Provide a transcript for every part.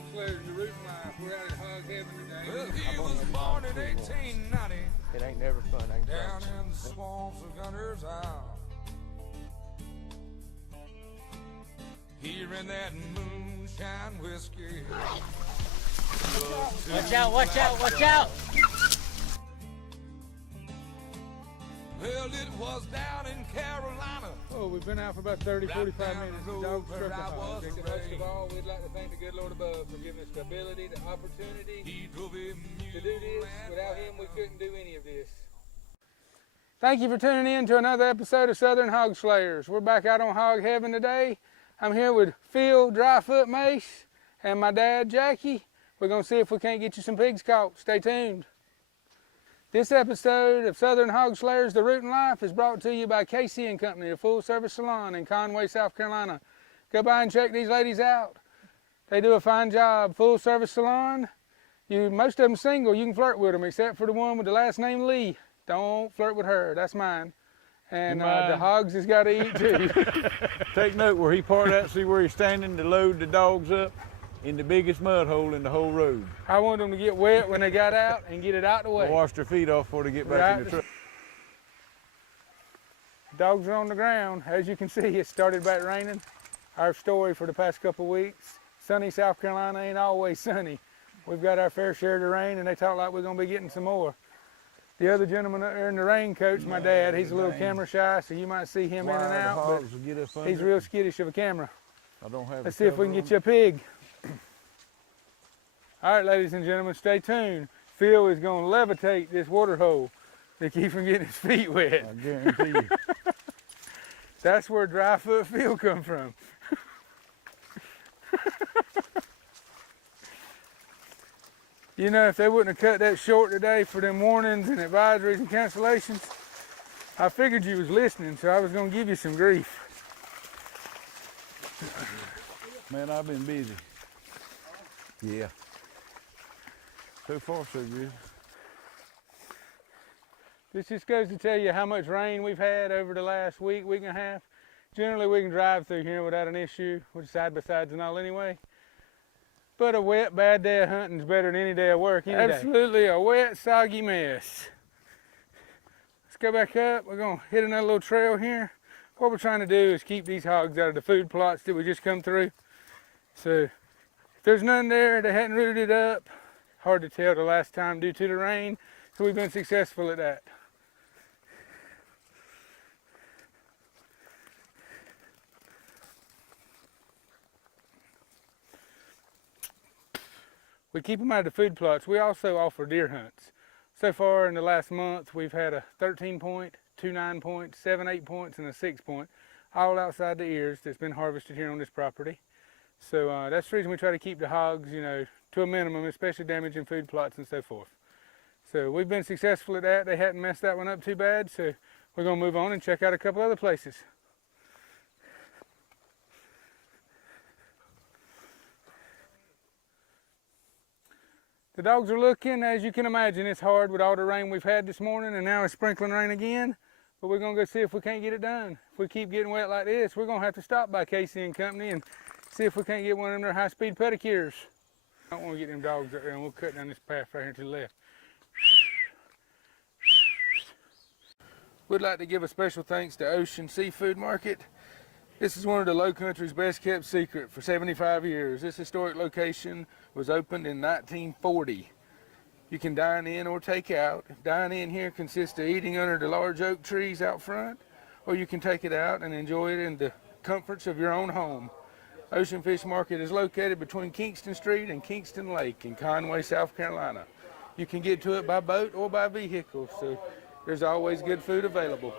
Hog Slayers, the root and life. We're out at Hog Heaven today. Well, he was born in 1890. It ain't never fun, ain't Down fun. in the swamps of Gunner's Isle. Here in that moonshine whiskey. Watch out, watch out, watch out! Well, it was down in Carolina. Oh, we've been out for about 30, 45 minutes. The dog struck a hog. was Most of all, we'd like to thank the good Lord above for giving us the ability, the opportunity He drove a to do this. Without him, we couldn't do any of this. Thank you for tuning in to another episode of Southern Hog Slayers. We're back out on Hog Heaven today. I'm here with Phil Dryfoot Mace and my dad, Jackie. We're going to see if we can't get you some pigs caught. Stay tuned. This episode of Southern Hog Slayers, The Root and Life, is brought to you by Casey & Company, a full-service salon in Conway, South Carolina. Go by and check these ladies out. They do a fine job. Full-service salon. Most of them single. You can flirt with them, except for the one with the last name Lee. Don't flirt with her. That's mine. And the hogs has got to eat too. Take note where he parked at, see where he's standing to load the dogs up in the biggest mud hole in the whole road. I want them to get wet when they got out and get it out the way. Wash their feet off before they get back in the truck. Dogs are on the ground. As you can see, it started back raining. Our story for the past couple of weeks. Sunny South Carolina ain't always sunny. We've got our fair share of the rain, and they talk like we're going to be getting some more. The other gentleman up there in the raincoat's my dad. He's a little camera shy, so you might see him in and out, but he's real skittish of a camera. I don't have. Let's see if we can get you a pig. All right, ladies and gentlemen, stay tuned. Phil is going to levitate this water hole to keep from getting his feet wet. I guarantee you. That's where Dryfoot Phil come from. You know, if they wouldn't have cut that short today for them warnings and advisories and cancellations, I figured you was listening, so I was going to give you some grief. Man, I've been busy. Yeah. So far, so good. This just goes to tell you how much rain we've had over the last week, week and a half. Generally, we can drive through here without an issue, with side-by-sides and all anyway. But a wet, bad day of hunting is better than any day of work. Absolutely a wet, soggy mess. Let's go back up. We're going to hit another little trail here. What we're trying to do is keep these hogs out of the food plots that we just come through. So if there's none there, they hadn't rooted up. Hard to tell the last time due to the rain. So we've been successful at that. We keep them out of the food plots. We also offer deer hunts. So far in the last month, we've had a 13 point, 2 9 points, 7 8 points, and a 6 point, all outside the ears that's been harvested here on this property. So that's the reason we try to keep the hogs, you know, to a minimum, especially damaging food plots and so forth. So we've been successful at that. They hadn't messed that one up too bad, so we're going to move on and check out a couple other places. The dogs are looking. As you can imagine, it's hard with all the rain we've had this morning, and now it's sprinkling rain again. But we're going to go see if we can't get it done. If we keep getting wet like this, we're going to have to stop by Casey & Company and see if we can't get one of their high-speed pedicures. I don't want to get them dogs up there, and we'll cut down this path right here to the left. We'd like to give a special thanks to Ocean Seafood Market. This is one of the Low Country's best kept secret for 75 years. This historic location was opened in 1940. You can dine in or take out. Dine in here consists of eating under the large oak trees out front, or you can take it out and enjoy it in the comforts of your own home. Ocean Fish Market is located between Kingston Street and Kingston Lake in Conway, South Carolina. You can get to it by boat or by vehicle, so there's always good food available.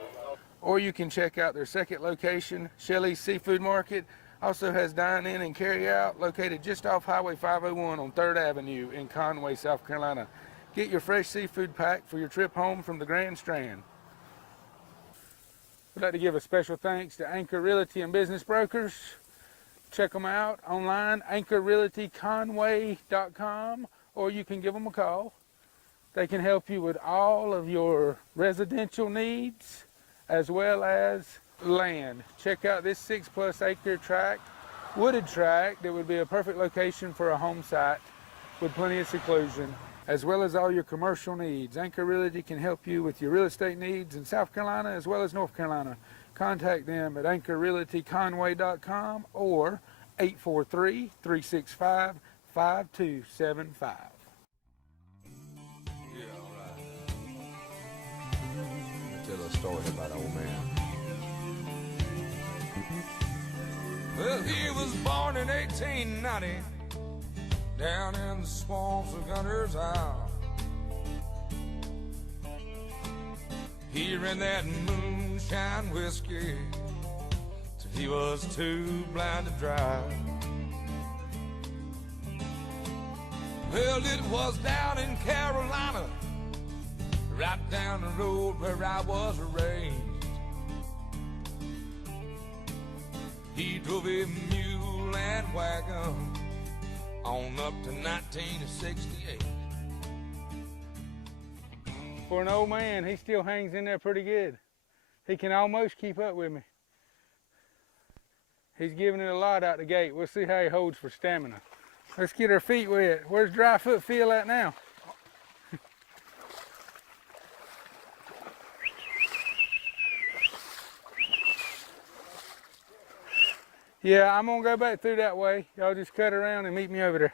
Or you can check out their second location, Shelley's Seafood Market. Also has dine-in and carry-out, located just off Highway 501 on 3rd Avenue in Conway, South Carolina. Get your fresh seafood pack for your trip home from the Grand Strand. We'd like to give a special thanks to Anchor Realty and Business Brokers. Check them out online, anchorrealtyconway.com, or you can give them a call. They can help you with all of your residential needs as well as land. Check out this 6+ acre tract wooded tract that would be a perfect location for a home site with plenty of seclusion, as well as all your commercial needs. Anchor Realty can help you with your real estate needs in South Carolina as well as North Carolina. Contact them at anchorrealtyconway.com or 843-365-5275. Yeah, all right. Tell a story about old man. Well, he was born in 1890 down in the swamps of Gunter's Isle. He ran that moonshine whiskey till he was too blind to drive. Well, it was down in Carolina, right down the road where I was raised. He drove a mule and wagon on up to 1968. For an old man, he still hangs in there pretty good. He can almost keep up with me. He's giving it a lot out the gate. We'll see how he holds for stamina. Let's get our feet wet. Where's dry foot feel at now? Yeah, I'm gonna go back through that way. Y'all just cut around and meet me over there.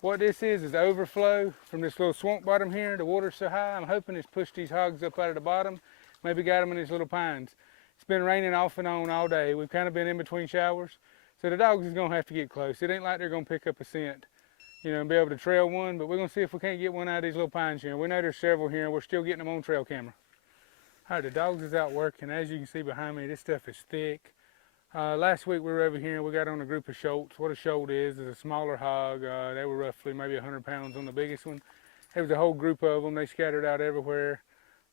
What this is overflow from this little swamp bottom here. The water's so high, I'm hoping it's pushed these hogs up out of the bottom, maybe got them in these little pines. It's been raining off and on all day. We've kind of been in between showers, so the dogs is gonna have to get close. It ain't like they're gonna pick up a scent, you know, and be able to trail one, but we're gonna see if we can't get one out of these little pines here. We know there's several here and we're still getting them on trail camera. All right, the dogs is out working. As you can see behind me, this stuff is thick. Last week we were over here and we got on a group of shoats. What a shoat is a smaller hog. They were roughly maybe 100 pounds on the biggest one. There was a whole group of them. They scattered out everywhere.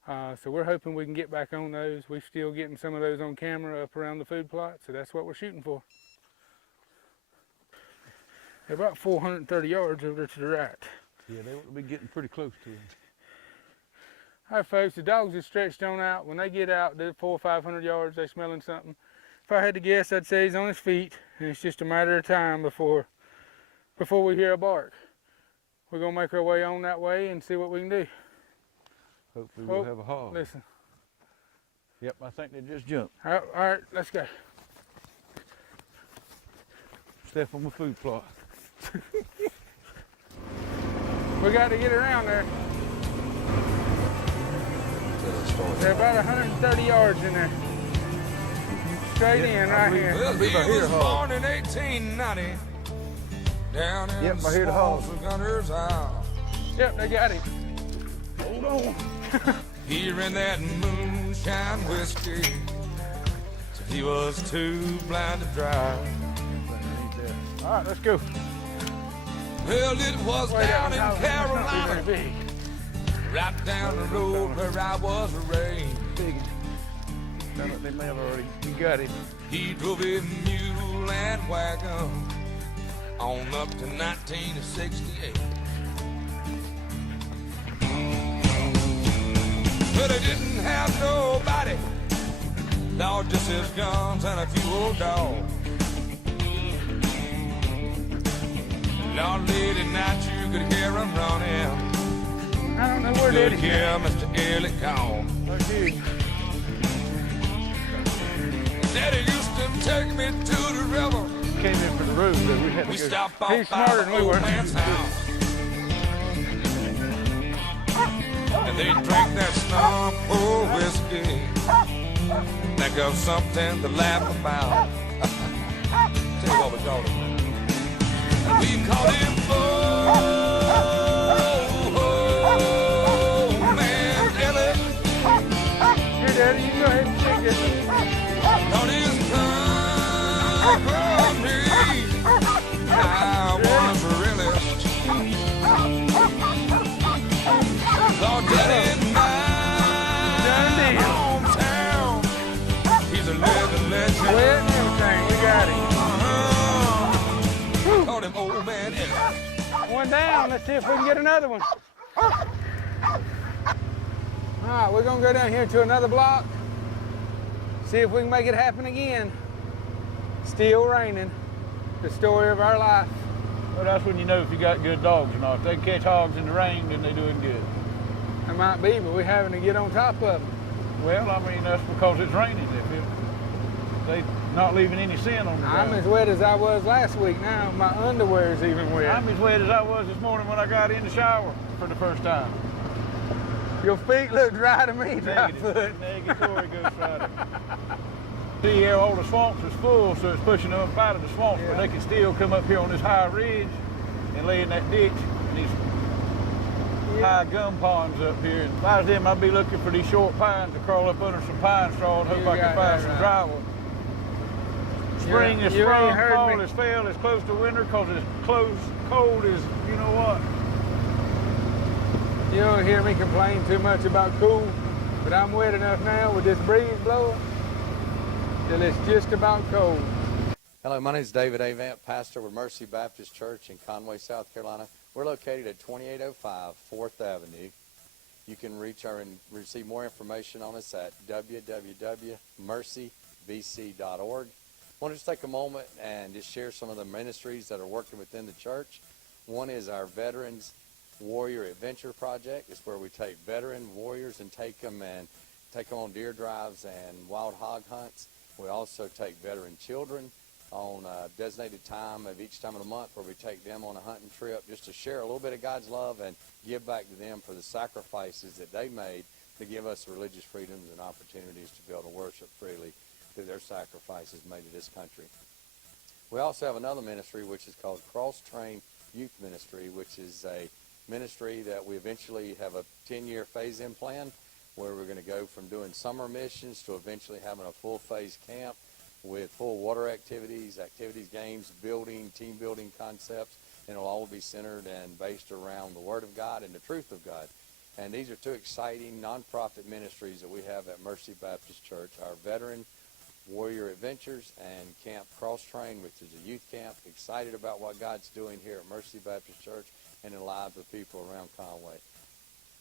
So we're hoping we can get back on those. We're still getting some of those on camera up around the food plot, so that's what we're shooting for. They're about 430 yards over there to the right. Yeah, they will be getting pretty close to him. All right, folks, the dogs are stretched on out. When they get out, they're 400 or 500 yards, they're smelling something. If I had to guess, I'd say he's on his feet, and it's just a matter of time before we hear a bark. We're gonna make our way on that way and see what we can do. Hopefully we'll have a hog. Listen. Yep, I think they just jumped. All right, let's go. Step on the food plot. We got to get around there. They're about 130 yards in there. Straight in right here. Well, he was born in 1890 down in Yep, the I hear the hog. swamps of Gunter's Isle. Yep, they got him. Hold on. He ran that moonshine whiskey till he was too blind to drive. All right, let's go. Well, it was Way down in down south, it's not Carolina, very big. right down the road where I was raised. Big. Sound like they may have already got him. He drove a mule and wagon on up to 1968. But he didn't have nobody, Lord, just his guns and a few old dogs. Lord, late at night you could hear him running. I don't know where Could Daddy hear Mr. Elliott call. Daddy used to take me to the river. Came in for the road, but we had to We go. stopped off He's by smarter the than we old were. man's house. And they drank that slump of whiskey. Think of something to laugh about. Tell you what we called him. And we called him Old Man Elliott. Here, Daddy, you go ahead and take this. On his company, I was really Lord Daddy in my hometown. He's a living legend. Wet and everything, we got him. Called him Old Man Elliott. One down, let's see if we can get another one. right, we're gonna go down here to another block, see if we can make it happen again. Still raining. The story of our life. Well, that's when you know if you got good dogs or not. If they can catch hogs in the rain, then they're doing good. It might be, but we're having to get on top of them. Well, I mean, that's because it's raining. They're not leaving any sin on the ground. I'm as wet as I was last week now. My underwear is even wet. I'm as wet as I was this morning when I got in the shower for the first time. Your feet look dry to me, dry foot. Negatory Ghost Rider. See here, all the swamps is full, so it's pushing them up out of the swamps, but they can still come up here on this high ridge and lay in that ditch and these high gum ponds up here. And if I was them, I'd be looking for these short pines to crawl up under some pine straw and hope I can find some drywall. Spring is sprung, fall is fell, it's close to winter because it's cold as you know what. You don't hear me complain too much about cool, but I'm wet enough now with this breeze blowing till it's just about cold. Hello, my name is David Avant, pastor with Mercy Baptist Church in Conway, South Carolina. We're located at 2805 4th Avenue. You can reach our and receive more information on us at www.mercybc.org. I want to just take a moment and just share some of the ministries that are working within the church. One is our Veterans Warrior Adventure Project. It's where we take veteran warriors and take them on deer drives and wild hog hunts. We also take veteran children on a designated time of each time of the month where we take them on a hunting trip just to share a little bit of God's love and give back to them for the sacrifices that they made to give us religious freedoms and opportunities to be able to worship freely through their sacrifices made to this country. We also have another ministry which is called Cross Train Youth Ministry, which is a ministry that we eventually have a 10-year phase-in plan where we're going to go from doing summer missions to eventually having a full-phase camp with full water activities, games, building, team building concepts, and it'll all be centered and based around the Word of God and the truth of God. And these are two exciting nonprofit ministries that we have at Mercy Baptist Church, our Veteran Warrior Adventures and Camp Cross Train, which is a youth camp. Excited about what God's doing here at Mercy Baptist Church and in the lives of people around Conway.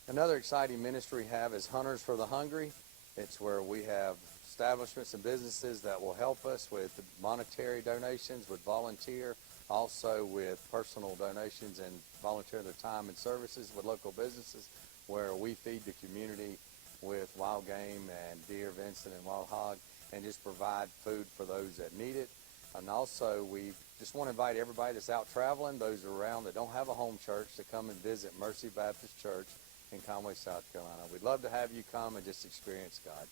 Another exciting ministry we have is Hunters for the Hungry. It's where we have establishments and businesses that will help us with monetary donations, with volunteer, also with personal donations and volunteer their time and services with local businesses where we feed the community with wild game and deer, venison, and wild hog and just provide food for those that need it. And also we just want to invite everybody that's out traveling, those around that don't have a home church, to come and visit Mercy Baptist Church in Conway, South Carolina. We'd love to have you come and just experience God.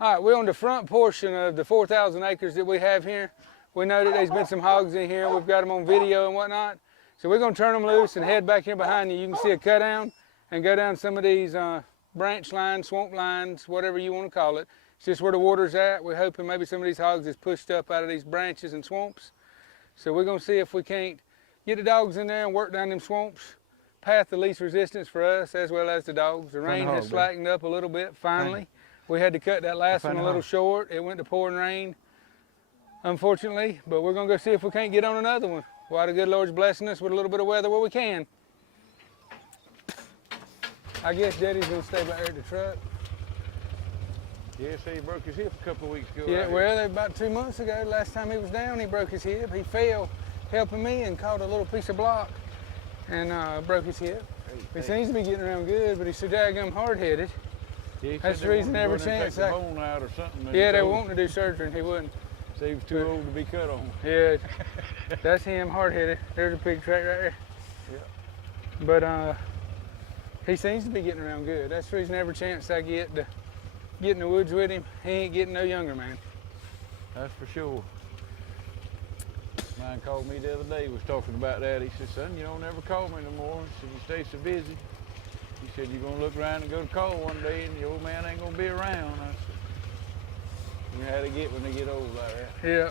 All right, we're on the front portion of the 4,000 acres that we have here. We know that there's been some hogs in here. We've got them on video and whatnot. So we're going to turn them loose and head back here behind you. You can see a cut down and go down some of these branch lines, swamp lines, whatever you want to call it. It's just where the water's at. We're hoping maybe some of these hogs is pushed up out of these branches and swamps. So we're going to see if we can't get the dogs in there and work down them swamps. Path of least resistance for us as well as the dogs. The rain has slackened up a little bit finally. We had to cut that last one a little short. It went to pouring rain, unfortunately, but we're gonna go see if we can't get on another one. Why the good Lord's blessing us with a little bit of weather where we can. I guess Daddy's gonna stay back there at the truck. Yes, he broke his hip a couple of weeks ago. Yeah, well, about 2 months ago, last time he was down, he broke his hip. He fell helping me and caught a little piece of block and broke his hip. He seems to be getting around good, but he's so daggum hard-headed. Yeah, that's the reason every chance. Take the bone out or something. Yeah, they wanting to do surgery and he wouldn't. So he was too old to be cut on. Yeah, that's him, hard-headed. There's a pig track right there. Yeah. But he seems to be getting around good. That's the reason every chance I get to get in the woods with him, he ain't getting no younger, man. That's for sure. Mine called me the other day, was talking about that. He said, son, you don't ever call me no more. He said, you stay so busy. He said, you're going to look around and go to call one day and the old man ain't going to be around. I said, you know how they get when they get old like that. Yeah.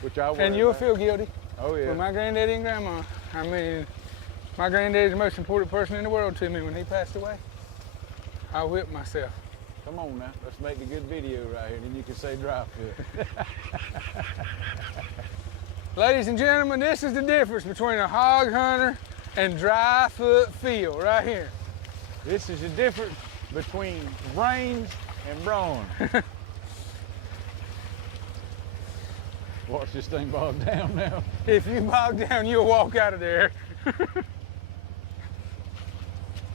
Which I and you'll feel guilty. Oh, yeah. For my granddaddy and grandma. I mean, my granddaddy's the most important person in the world to me. When he passed away, I whipped myself. Come on now, let's make a good video right here, then you can say drive to it. Ladies and gentlemen, this is the difference between a hog hunter and dry foot feel right here. This is the difference between brains and brawn. Watch this thing bog down now. If you bog down, you'll walk out of there.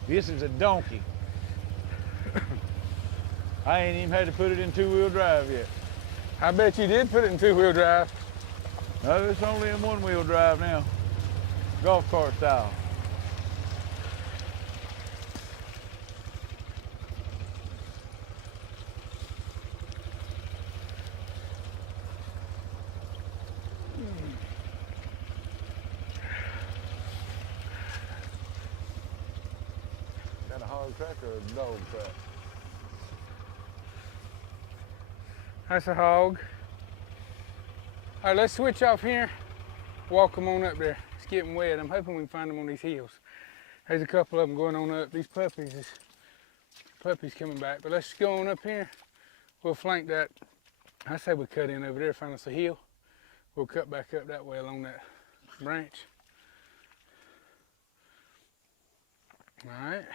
This is a donkey. I ain't even had to put it in two-wheel drive yet. I bet you did put it in two-wheel drive. No, it's only in one-wheel drive now. Golf cart style. Got a hog track or a dog track? That's a hog. All right, let's switch off here. Walk them on up there. It's getting wet. I'm hoping we can find them on these hills. There's a couple of them going on up. These puppies coming back. But let's go on up here. We'll flank that. I say we cut in over there, find us a hill. We'll cut back up that way along that branch. All right.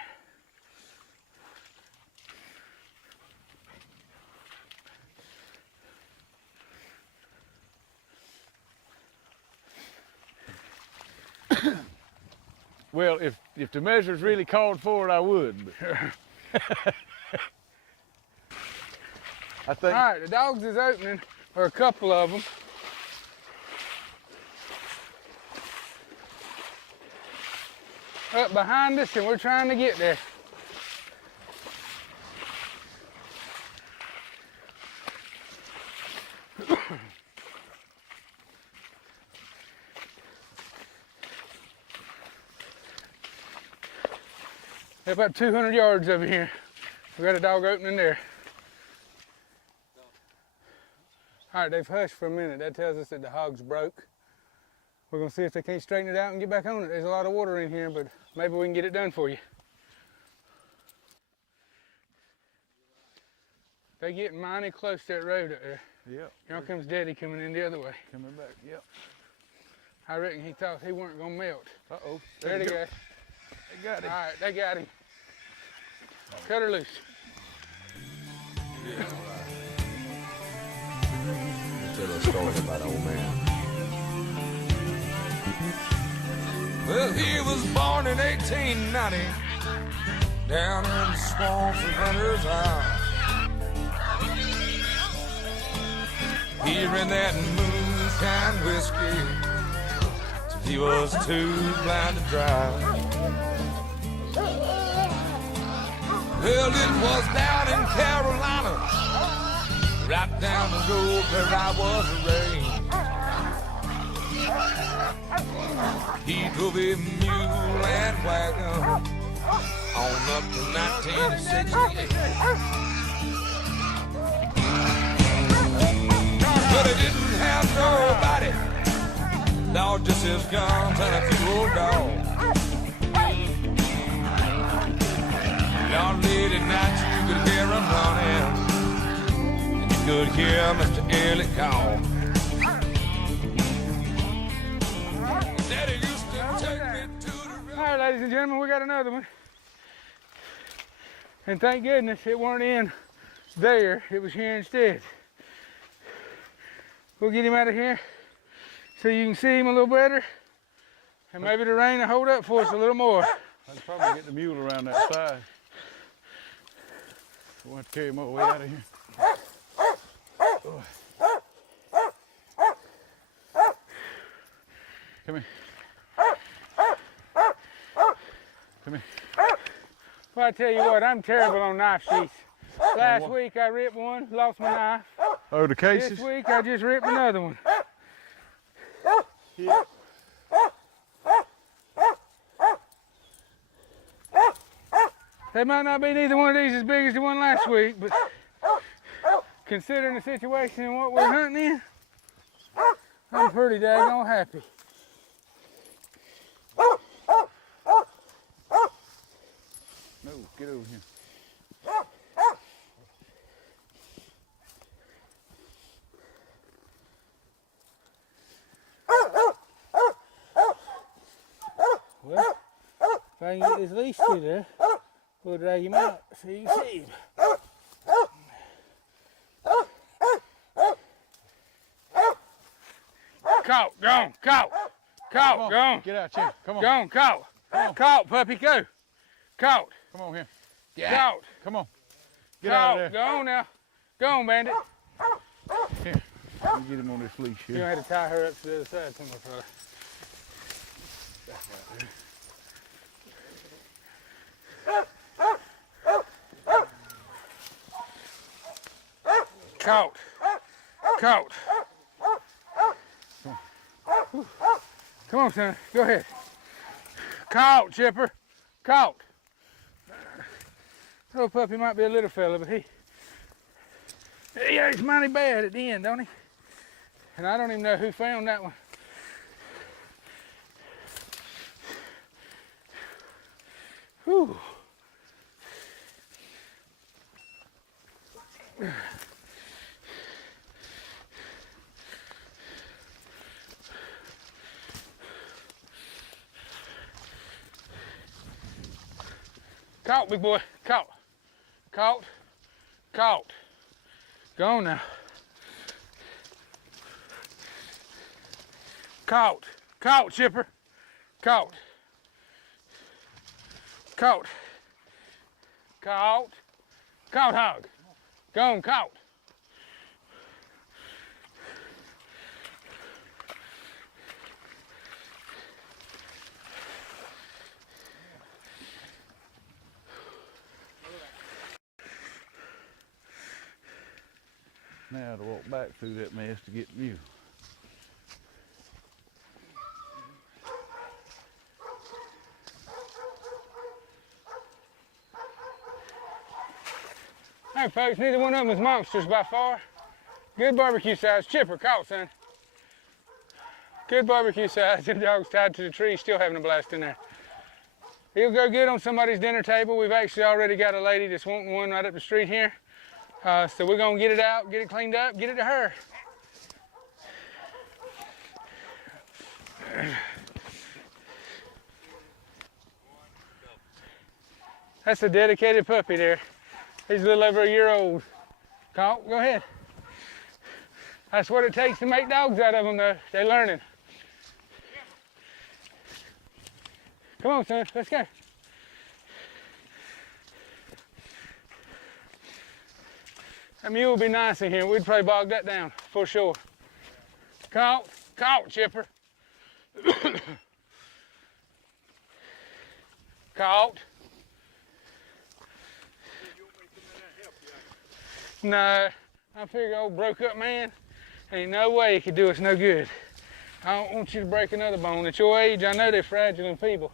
Well, if the measures really called for it, I would. But I think. All right, the dogs is opening, or a couple of them. Up behind us, and we're trying to get there. They're about 200 yards over here. We got a dog opening there. All right, they've hushed for a minute. That tells us that the hog's broke. We're gonna see if they can't straighten it out and get back on it. There's a lot of water in here, but maybe we can get it done for you. They getting mighty close to that road up there. Yep. Here comes Daddy coming in the other way. Coming back. Yep. I reckon he thought he weren't gonna melt. Uh-oh. There they go. They got him. All right, they got him. Cut her loose. Tell a story about old man. Well, he was born in 1890 down in the swamps of Hunter's Isle. Here in that moonshine whiskey, till he was too blind to drive. Well, it was down in Carolina, right down the road where I was raised. He drove a mule and wagon on up to 1968. But he didn't have nobody, Lord, just his guns and a few old dogs. Lord, late at night you could hear him running, and you could hear Mr. Elliott call. Daddy used to take me to the All right, ladies and gentlemen, we got another one. And thank goodness it weren't in there, it was here instead. We'll get him out of here so you can see him a little better. And maybe the rain will hold up for us a little more. I can probably get the mule around that side. We'll have to carry him all the way out of here. Come here. Come here. Well, I tell you what, I'm terrible on knife sheaths. Last week I ripped one, lost my knife. Oh, the cases? This week I just ripped another one. Yeah. They might not be neither one of these as big as the one last week, but considering the situation and what we're hunting in, I'm pretty daggone happy. No, get over here. Well, If I can get this leash through there, we'll drag him out so you can see him. Caught, gone, caught, caught, gone. Get out, Chip. Come on. Gone, caught. Caught, puppy, go. Caught. Come on here. Caught. Come on. Get out Caught. of there. Go on now. Go on, bandit. Here. Let me get him on this leash You here. had to tie her up to the other side somewhere, fella. Caught. Caught. Come on, son. Go ahead. Caught, Chipper. Caught. Little puppy might be a little fella, but he's mighty bad at the end, don't he? And I don't even know who found that one. Whew. Caught, big boy. Caught. Caught. Caught. Go on now. Caught. Caught, Chipper. Caught. Caught. Caught. Caught, Hog. Go on, caught. Now to walk back through that mess to get you. All right, folks, neither one of them was monsters by far. Good barbecue size. Chipper, caught, son. Good barbecue size. The dog's tied to the tree, still having a blast in there. He'll go good on somebody's dinner table. We've actually already got a lady that's wanting one right up the street here. So we're gonna get it out, get it cleaned up, get it to her. That's a dedicated puppy there. He's a little over a year old. Caught, go ahead. That's what it takes to make dogs out of them though. They're learning. Come on, son, let's go. That mule would be nice in here. We'd probably bog that down for sure. Caught, caught, Chipper. Caught. No, I figure old broke up man, ain't no way he could do us no good. I don't want you to break another bone. At your age, I know they're fragile and feeble.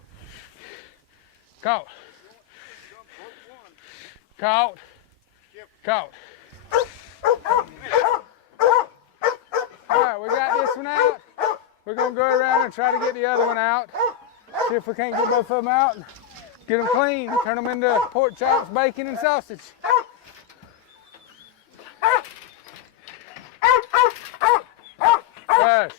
Caught. Caught. Caught. All right, we got this one out. We're gonna go around and try to get the other one out. See if we can't get both of them out. Get them clean, turn them into pork chops, bacon, and sausage. Yes.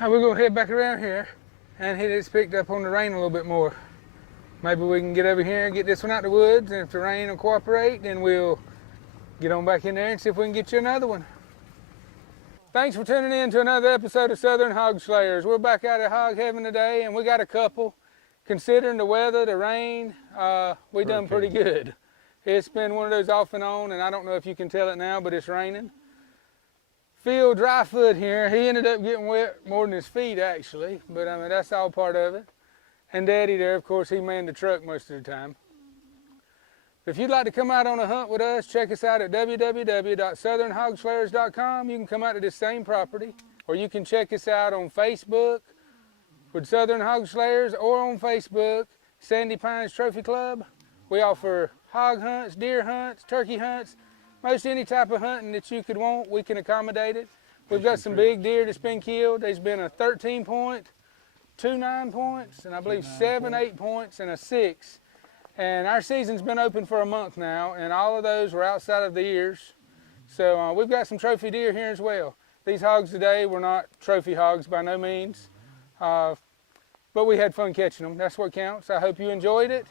Right, we're gonna head back around here and it's picked up on the rain a little bit more. Maybe we can get over here and get this one out the woods, and if the rain will cooperate, then we'll get on back in there and see if we can get you another one. Thanks for tuning in to another episode of Southern Hog Slayers. We're back out at hog heaven today, and we got a couple. Considering the weather, the rain, we done pretty good. It's been one of those off and on, and I don't know if you can tell it now, but it's raining. Phil Dryfoot here, he ended up getting wet more than his feet actually, but I mean, that's all part of it. And Daddy there, of course, he manned the truck most of the time. If you'd like to come out on a hunt with us, check us out at www.southernhogslayers.com. You can come out to this same property, or you can check us out on Facebook with Southern Hog Slayers, or on Facebook, Sandy Pines Trophy Club. We offer hog hunts, deer hunts, turkey hunts, most any type of hunting that you could want, we can accommodate it. We've got some big deer that's been killed. There's been a 13 point, 2 9 points, and I believe 7 8 points, and a 6. And our season's been open for a month now, and all of those were outside of the ears. So we've got some trophy deer here as well. These hogs today were not trophy hogs by no means, but we had fun catching them. That's what counts. I hope you enjoyed it.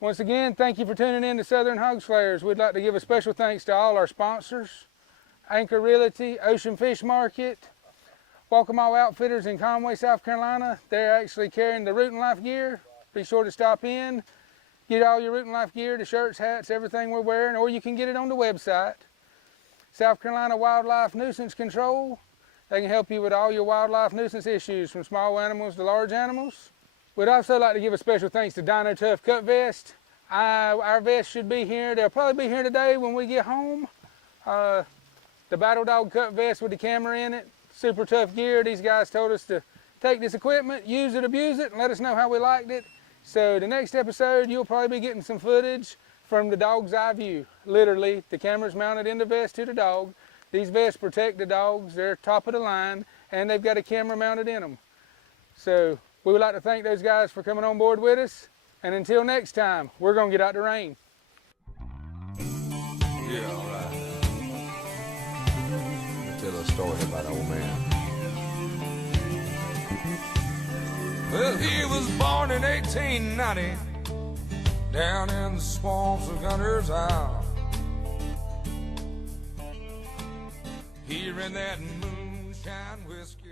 Once again, thank you for tuning in to Southern Hog Slayers. We'd like to give a special thanks to all our sponsors: Anchor Realty, Ocean Fish Market, Welcome All Outfitters in Conway, South Carolina. They're actually carrying the Root and Life gear. Be sure to stop in, get all your Root and Life gear, the shirts, hats, everything we're wearing, or you can get it on the website. South Carolina Wildlife Nuisance Control. They can help you with all your wildlife nuisance issues, from small animals to large animals. We'd also like to give a special thanks to Dino Tough Cut Vest. Our vest should be here. They'll probably be here today when we get home. The Battle Dog Cut Vest with the camera in it. Super tough gear. These guys told us to take this equipment, use it, abuse it, and let us know how we liked it. So the next episode, you'll probably be getting some footage from the dog's eye view. Literally, the camera's mounted in the vest to the dog. These vests protect the dogs. They're top of the line, and they've got a camera mounted in them. So we would like to thank those guys for coming on board with us. And until next time, we're going to get out the rain. Yeah, all right. I'll tell a story about an old man. Well, he was born in 1890 down in the swamps of Gunter's Isle. Here in that moonshine whiskey.